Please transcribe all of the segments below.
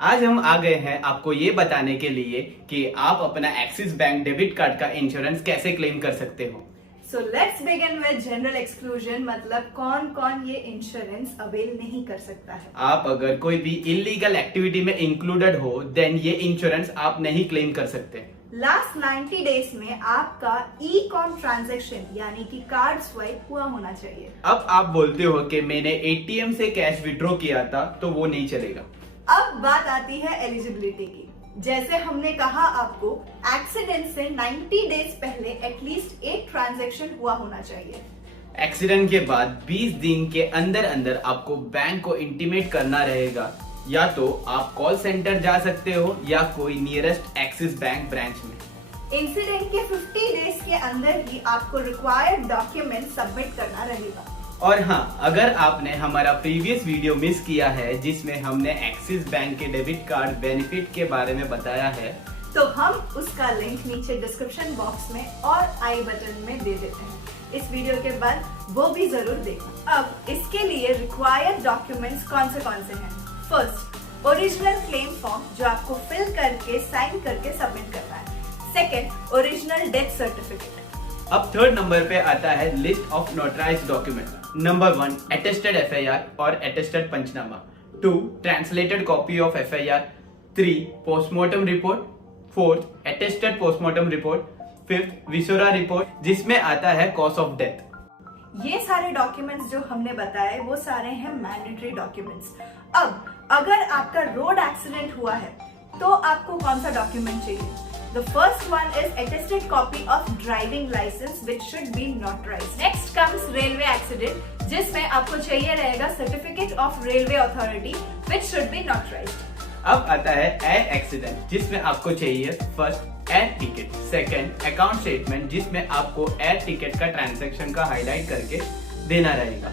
आज हम आ गए हैं आपको ये बताने के लिए कि आप अपना एक्सिस बैंक डेबिट कार्ड का इंश्योरेंस कैसे क्लेम कर सकते हो। So let's begin with general exclusion, मतलब कौन कौन ये इंश्योरेंस अवेल नहीं कर सकता है। आप अगर कोई भी इलीगल एक्टिविटी में इंक्लूडेड हो देन ये इंश्योरेंस आप नहीं क्लेम कर सकते। लास्ट 90 डेज में आपका ई कॉम ट्रांजेक्शन यानी कि कार्ड स्वाइप हुआ होना चाहिए। अब आप बोलते हो कि मैंने एटीएम से कैश विड्रॉ किया था तो वो नहीं चलेगा। अब बात आती है एलिजिबिलिटी की। जैसे हमने कहा आपको एक्सीडेंट से 90 डेज पहले एटलीस्ट एक ट्रांजैक्शन हुआ होना चाहिए। एक्सीडेंट के बाद 20 दिन के अंदर अंदर आपको बैंक को इंटीमेट करना रहेगा। या तो आप कॉल सेंटर जा सकते हो या कोई नियरेस्ट एक्सिस बैंक ब्रांच में। इंसिडेंट के 50 डेज के अंदर ही आपको रिक्वायर्ड डॉक्यूमेंट सबमिट करना रहेगा। और हाँ, अगर आपने हमारा प्रीवियस वीडियो मिस किया है जिसमें हमने एक्सिस बैंक के डेबिट कार्ड बेनिफिट के बारे में बताया है तो हम उसका लिंक नीचे डिस्क्रिप्शन बॉक्स में और आई बटन में दे देते हैं। इस वीडियो के बाद वो भी जरूर देखना। अब इसके लिए रिक्वायर्ड डॉक्यूमेंट्स कौन से हैं? फर्स्ट, ओरिजिनल क्लेम फॉर्म जो आपको फिल करके साइन करके सबमिट करना है। Second, original death certificate. अब थर्ड नंबर पे आता है list of notarised document. Number 1, attested FIR और attested panchnama. 2, translated copy of FIR. 3, postmortem report. 4, attested postmortem report. 5th, viscera report जिसमें आता है कॉज ऑफ डेथ। ये सारे डॉक्यूमेंट्स जो हमने बताए वो सारे हैं मैंडेटरी डॉक्यूमेंट्स। अब अगर आपका रोड एक्सीडेंट हुआ है तो आपको कौन सा डॉक्यूमेंट चाहिए? The first one is attested copy of driving license which should be notarized. Next comes railway accident जिसमें आपको चाहिए रहेगा certificate of railway authority which should be notarized. अब आता है एयर एक्सीडेंट जिसमें आपको चाहिए first air ticket, second account statement जिसमें आपको एयर टिकट का ट्रांजैक्शन का हाईलाइट करके देना रहेगा।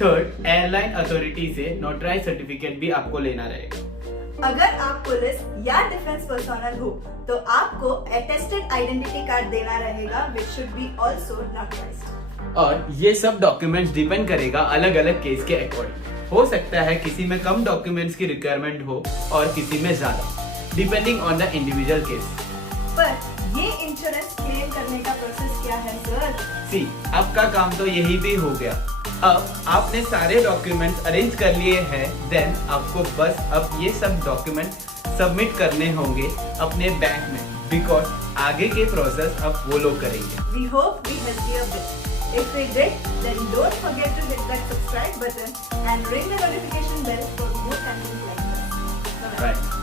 थर्ड, एयरलाइन अथॉरिटी से नोटराइज सर्टिफिकेट भी आपको लेना रहेगा। अगर आप पुलिस या डिफेंस पर्सनल हो तो आपको अटेस्टेड आइडेंटिटी कार्ड देना रहेगा which should be also notarized. और ये सब डॉक्यूमेंट्स डिपेंड करेगा अलग अलग केस के अकॉर्डिंग। हो सकता है किसी में कम डॉक्यूमेंट्स की रिक्वायरमेंट हो और किसी में ज्यादा, depending on the individual case. पर ये इंश्योरेंस क्लेम करने का प्रोसेस क्या है सर? सी, आपका काम तो यही भी हो गया। अब आपने सारे डॉक्यूमेंट्स अरेंज कर लिए हैं, देन आपको बस अब ये सब डॉक्यूमेंट सबमिट करने होंगे अपने बैंक में, बिकॉज आगे के प्रोसेस अब वो लोग करेंगे। We hope we helped you a bit. If we did, then don't forget to hit that subscribe button and ring the notification bell for more content like this. Bye-bye. Right.